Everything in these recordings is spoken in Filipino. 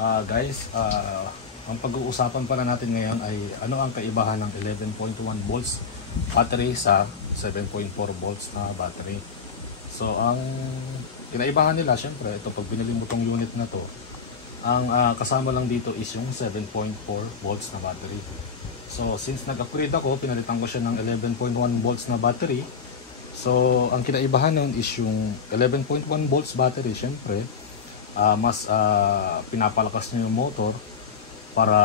Guys, ang pag-uusapan pala natin ngayon ay ano ang kaibahan ng 11.1 volts battery sa 7.4 volts na battery. So ang kinaibahan nila, syempre, ito pag binili mo tong unit na to, ang kasama lang dito is yung 7.4 volts na battery. So since nag-upgrade ako, pinalitan ko siya ng 11.1 volts na battery. So ang kinaibahan nun is yung 11.1 volts battery, syempre, mas pinapalakas niya yung motor para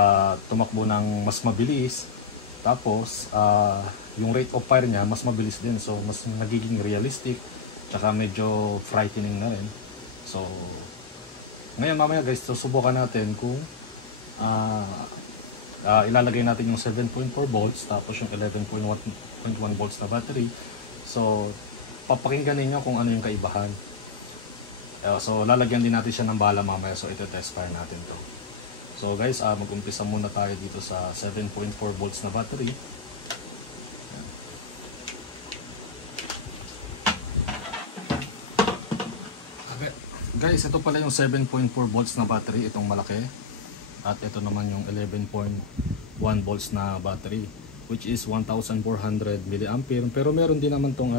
tumakbo ng mas mabilis. Tapos yung rate of fire niya mas mabilis din, so mas nagiging realistic, tsaka medyo frightening na rin. So ngayon mamaya guys, susubukan natin kung ilalagay natin yung 7.4 volts tapos yung 11.1 volts na battery. So papakinggan ninyo kung ano yung kaibahan. So lalagyan din natin siya ng bala mamaya, so ito-test fire natin to. So guys, mag-umpisa muna tayo dito sa 7.4 volts na battery. Okay. Guys, ito pala yung 7.4 volts na battery, itong malaki. At ito naman yung 11.1 volts na battery, which is 1,400 mAh. Pero meron din naman tong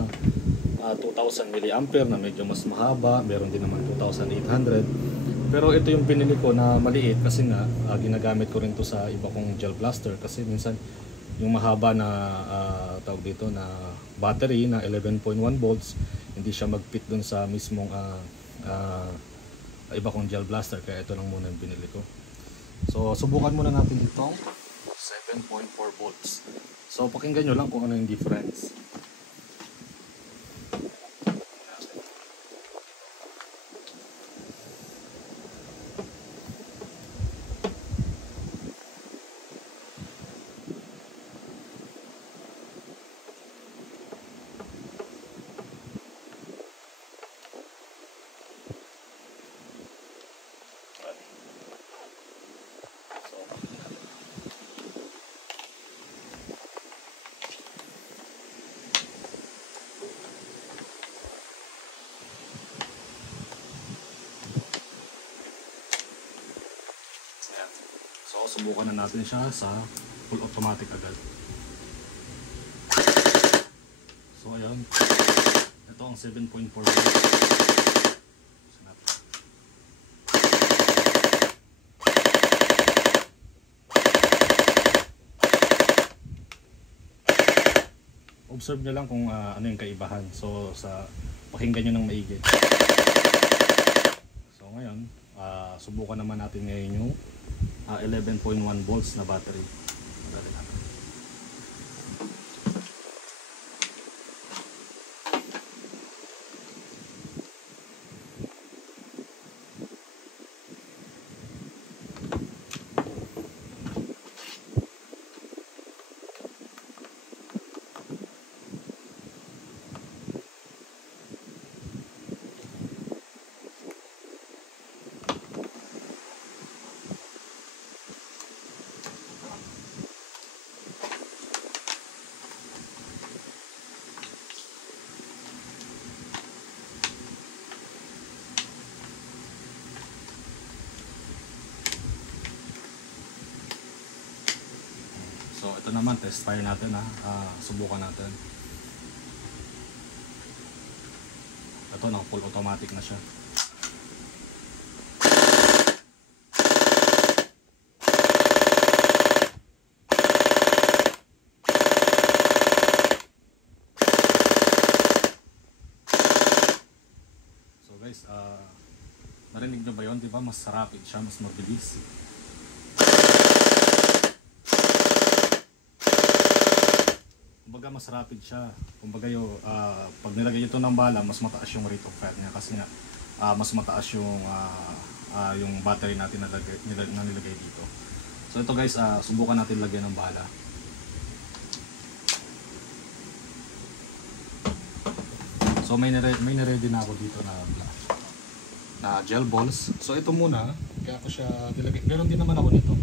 2,000 mAh na medyo mas mahaba, meron din naman 2,800. Pero ito yung pinili ko na maliit kasi nga ginagamit ko rin to sa iba kong gel blaster, kasi minsan yung mahaba na tawag dito na battery na 11.1 volts hindi siya mag-fit dun sa mismong iba kong gel blaster, kaya ito lang muna yung pinili ko. So subukan muna natin itong 7.4 volts. So pakinggan nyo lang kung ano yung difference. So subukan na natin siya sa full automatic agad. So ayan, ito ang 7.4 volts. Observe nyo lang kung ano yung kaibahan. So pakinggan nyo ng maigi. So ngayon, subukan naman natin ngayon yung 11.1 volts na battery. So ito naman, test fire natin subukan natin. Ito na, full automatic na siya. So guys, narinig nyo ba yun? Diba mas rapid siya, mas mabilis. Kumbaga mas rapid siya. Kumbaga pag nilagay ito ng bala, mas mataas yung rate of fire niya kasi nga mas mataas yung battery natin na nilagay dito. So ito guys, subukan natin lagyan ng bala. So may na-ready na ako dito na gel balls. So ito muna, kaya ako siya nilagay. Meron din naman ako nito.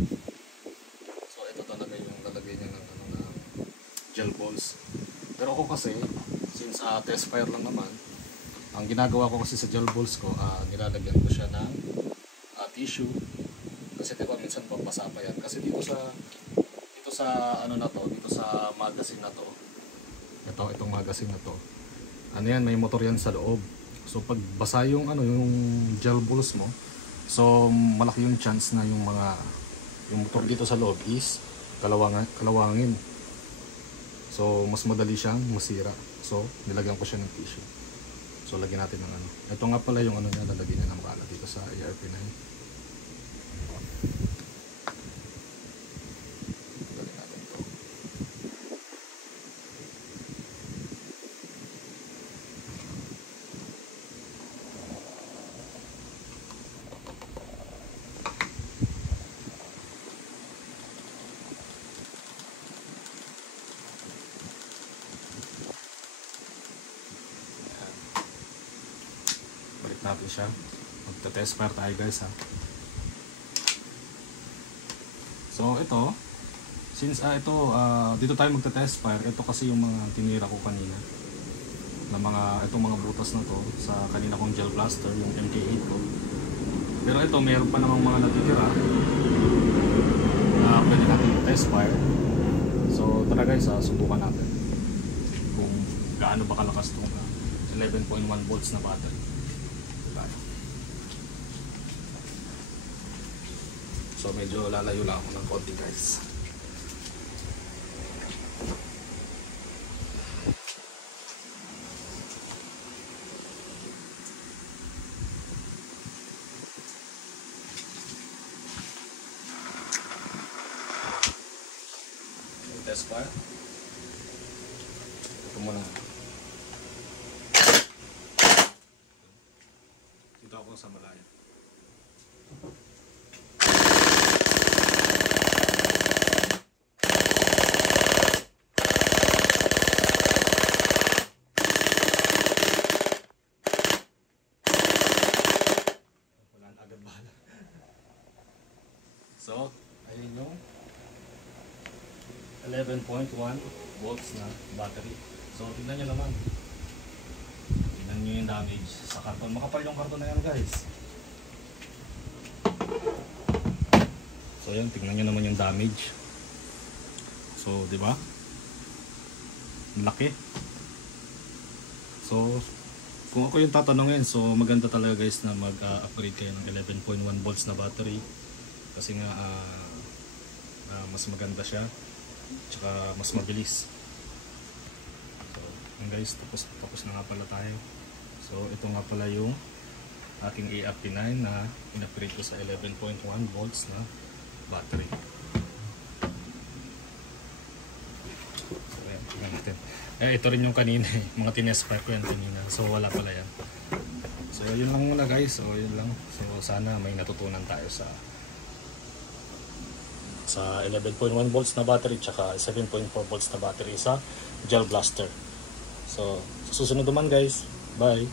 So ito talaga yung lalagay niya ng gel balls. Pero ako kasi, since test fire lang naman, ang ginagawa ko kasi sa gel balls ko, nilalagyan ko siya ng tissue. kasi diba minsan babasa pa yan. Kasi dito sa ano na to, dito sa magazine na to. Itong magazine na to. Ano yan, may motor yan sa loob. So pag basa yung ano, yung gel balls mo, so malaki yung chance na yung motor dito sa loob is kalawangin. So mas madali siyang masira. So nilagyan ko siya ng tissue. So lagyan natin ng ano. Ito nga pala yung ano niya, lalagyan niya ng bala dito sa ERP9. Lagyan natin to. Balik natin siya. Magta-test fire tayo guys ha. So ito, since dito tayo magta-test fire, ito kasi yung mga tinira ko kanina na itong mga butas na to sa kanina kong gel blaster, yung MK8 ko. Pero ito, meron pa namang mga natitira na pwede natin test fire. So tara guys, subukan natin kung gaano ba kalakas itong 11.1 volts na battery. So medyo lalayo lang ako ng konti guys. Test fire. Ito muna. Dito ako sa malayo. So, ayun yung 11.1 volts na battery. So, tignan nyo naman. Tignan nyo yung damage sa karton. Makapal yung karton na yan guys. So, yun. Tignan nyo naman yung damage. So, di ba? Laki. So, kung ako yung tatanungin, so maganda talaga guys na mag-upgrade kayo ng 11.1 volts na battery. Kasi nga mas maganda siya, tsaka mas mabilis. So yun guys, tapos na nga pala tayo. So ito nga pala yung aking ERP9 na in-upgrade ko sa 11.1 volts na battery. So ayan, tingnan natin. Ito rin yung kanina, mga tinest fire ko yan kanina. So wala pala yan. So yun lang muna guys, so yun lang. So sana may natutunan tayo sa 11.1 volts na battery tsaka 7.4 volts na battery sa gel blaster. So sa susunod naman guys, bye.